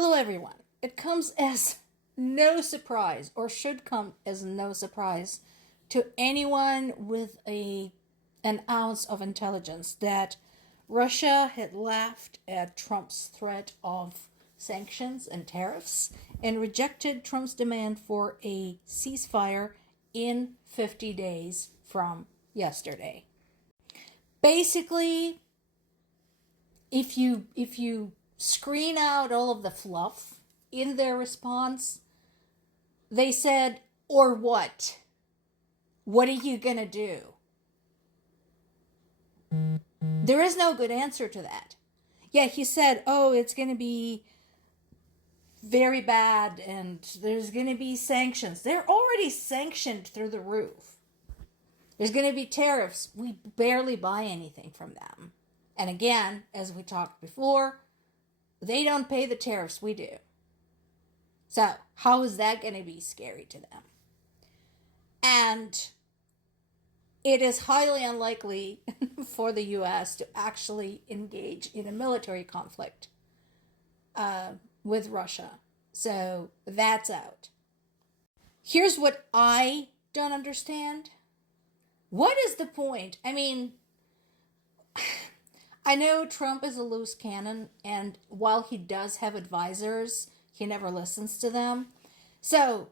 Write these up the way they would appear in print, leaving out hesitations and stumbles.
Hello, everyone. It comes as no surprise, or should come as no surprise, to anyone with an ounce of intelligence that Russia had laughed at Trump's threat of sanctions and tariffs and rejected Trump's demand for a ceasefire in 50 days from yesterday. Basically, if you screen out all of the fluff in their response, they said, "Or what? What are you gonna do?" There is no good answer to that. Yeah, he said, "Oh, it's gonna be very bad and there's gonna be sanctions." They're already sanctioned through the roof. There's gonna be tariffs. We barely buy anything from them. And again, as we talked before, they don't pay the tariffs, we do. So how is that going to be scary to them? And it is highly unlikely for the U.S. to actually engage in a military conflict with Russia. So that's out. Here's what I don't understand. What is the point? I mean, I know Trump is a loose cannon, and while he does have advisors, he never listens to them. So,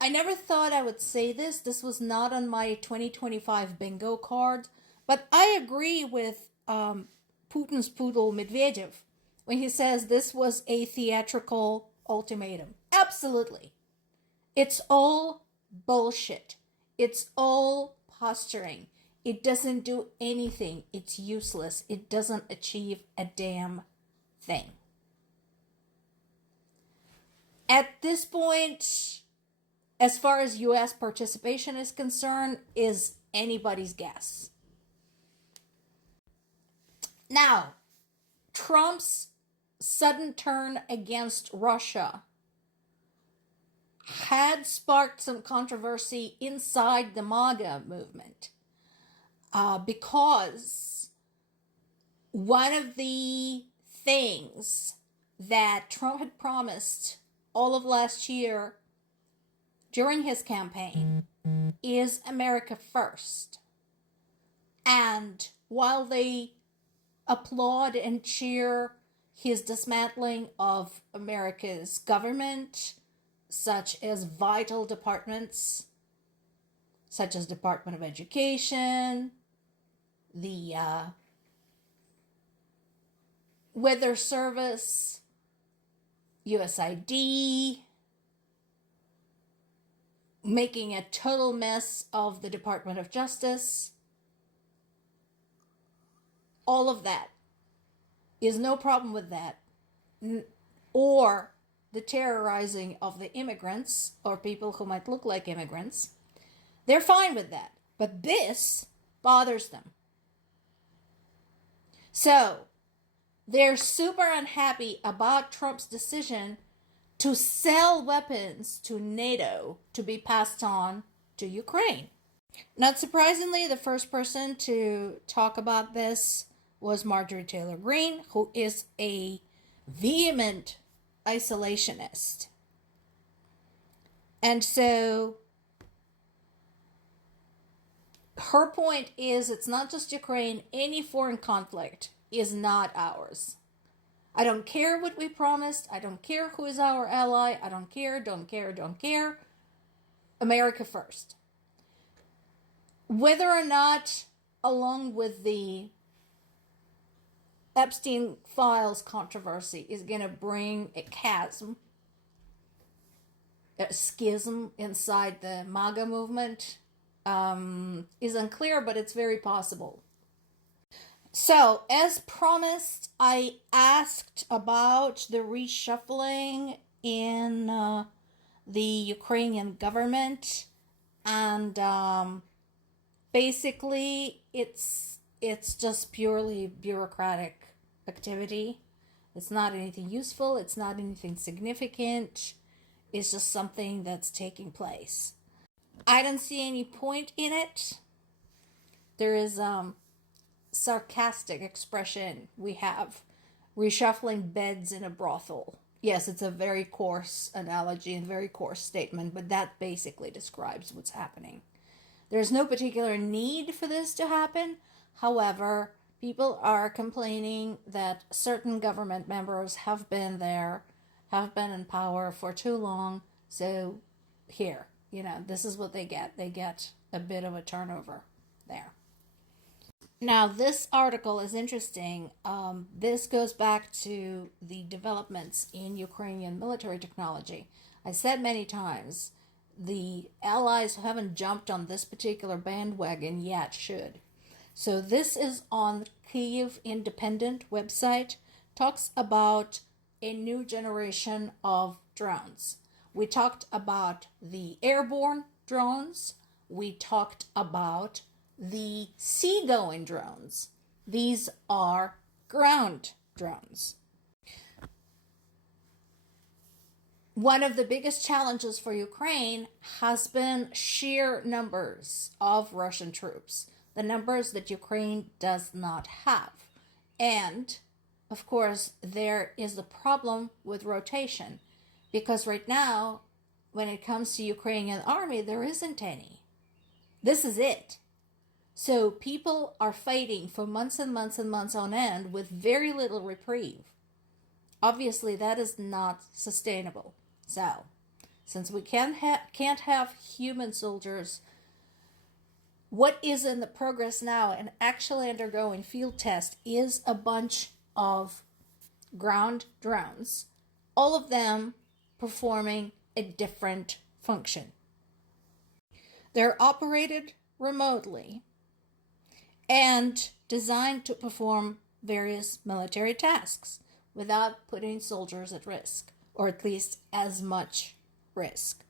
I never thought I would say this. This was not on my 2025 bingo card, but I agree with Putin's poodle Medvedev when he says this was a theatrical ultimatum. Absolutely. It's all bullshit. It's all posturing. It doesn't do anything. It's useless. It doesn't achieve a damn thing. At this point, as far as U.S. participation is concerned, is anybody's guess. Now, Trump's sudden turn against Russia had sparked some controversy inside the MAGA movement. Because one of the things that Trump had promised all of last year during his campaign is America first. And while they applaud and cheer his dismantling of America's government, such as vital departments, such as Department of Education, the Weather Service, USID, making a total mess of the Department of Justice. All of that is no problem with that. Or the terrorizing of the immigrants or people who might look like immigrants. They're fine with that. But this bothers them. So, they're super unhappy about Trump's decision to sell weapons to NATO to be passed on to Ukraine. Not surprisingly, the first person to talk about this was Marjorie Taylor Greene, who is a vehement isolationist. And so her point is it's not just Ukraine, any foreign conflict is not ours. I don't care what we promised. I don't care who is our ally. I don't care, don't care, don't care. America first. Whether or not, along with the Epstein files controversy, is going to bring a chasm, a schism inside the MAGA movement, is unclear, but it's very possible. So, as promised, I asked about the reshuffling in the Ukrainian government, and basically it's just purely bureaucratic activity. It's not anything useful, it's not anything significant, it's just something that's taking place. I don't see any point in it. There is sarcastic expression we have reshuffling beds in a brothel. Yes, it's a very coarse analogy and very coarse statement, but that basically describes what's happening. There's no particular need for this to happen. However, people are complaining that certain government members have been in power for too long. So here, this is what they get. They get a bit of a turnover there. Now, this article is interesting. This goes back to the developments in Ukrainian military technology. I said many times, the allies who haven't jumped on this particular bandwagon yet should. So this is on Kyiv Independent website, talks about a new generation of drones. We talked about the airborne drones. We talked about the seagoing drones. These are ground drones. One of the biggest challenges for Ukraine has been sheer numbers of Russian troops, the numbers that Ukraine does not have. And, of course, there is the problem with rotation, because right now, when it comes to Ukrainian army, there isn't any. This is it. So people are fighting for months and months and months on end with very little reprieve. Obviously, that is not sustainable. So, since we can't have human soldiers, what is in the progress now and actually undergoing field test is a bunch of ground drones, all of them performing a different function. They're operated remotely and designed to perform various military tasks without putting soldiers at risk, or at least as much risk.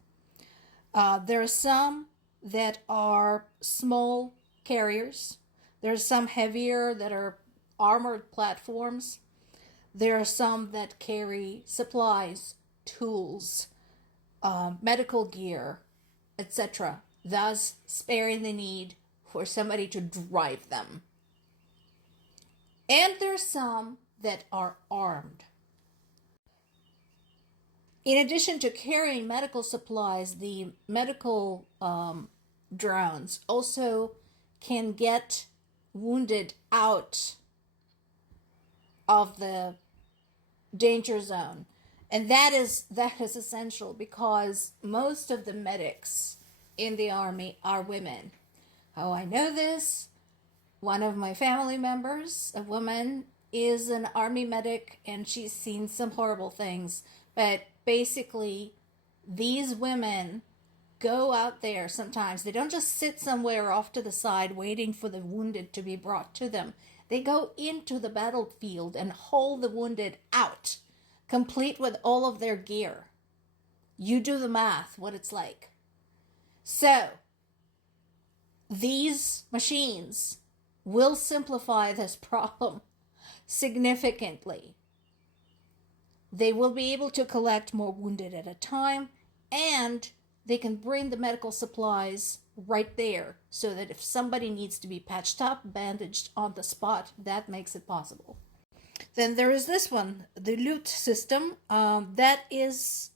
There are some that are small carriers. There are some heavier that are armored platforms. There are some that carry supplies, tools, medical gear, etc., thus sparing the need for somebody to drive them. And there's some that are armed. In addition to carrying medical supplies, the medical drones also can get wounded out of the danger zone. And that is essential, because most of the medics in the army are women. How I know this? One of my family members, a woman, is an army medic, and she's seen some horrible things. But basically, these women go out there sometimes. They don't just sit somewhere off to the side waiting for the wounded to be brought to them. They go into the battlefield and haul the wounded out, complete with all of their gear. You do the math, what it's like. So, these machines will simplify this problem significantly. They will be able to collect more wounded at a time, and they can bring the medical supplies right there, so that if somebody needs to be patched up, bandaged on the spot, that makes it possible. Then there is this one, the loot system. That is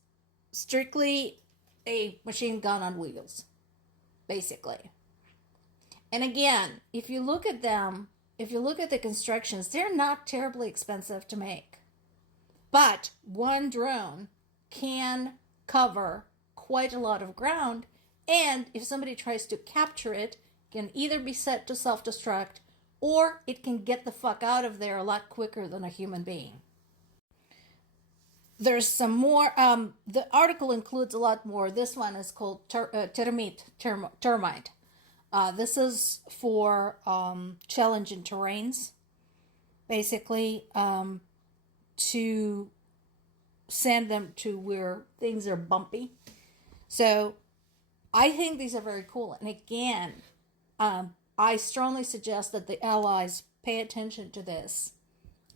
strictly a machine gun on wheels, basically. And again, if you look at them, if you look at the constructions, they're not terribly expensive to make. But one drone can cover quite a lot of ground, and if somebody tries to capture it, it can either be set to self-destruct, or it can get the fuck out of there a lot quicker than a human being. There's some more. The article includes a lot more. This one is called termite. This is for challenging terrains, basically, to send them to where things are bumpy. So I think these are very cool. And again, I strongly suggest that the allies pay attention to this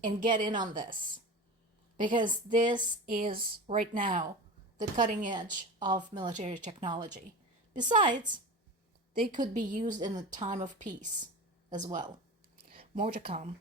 and get in on this, because this is right now the cutting edge of military technology. Besides, they could be used in a time of peace as well. More to come.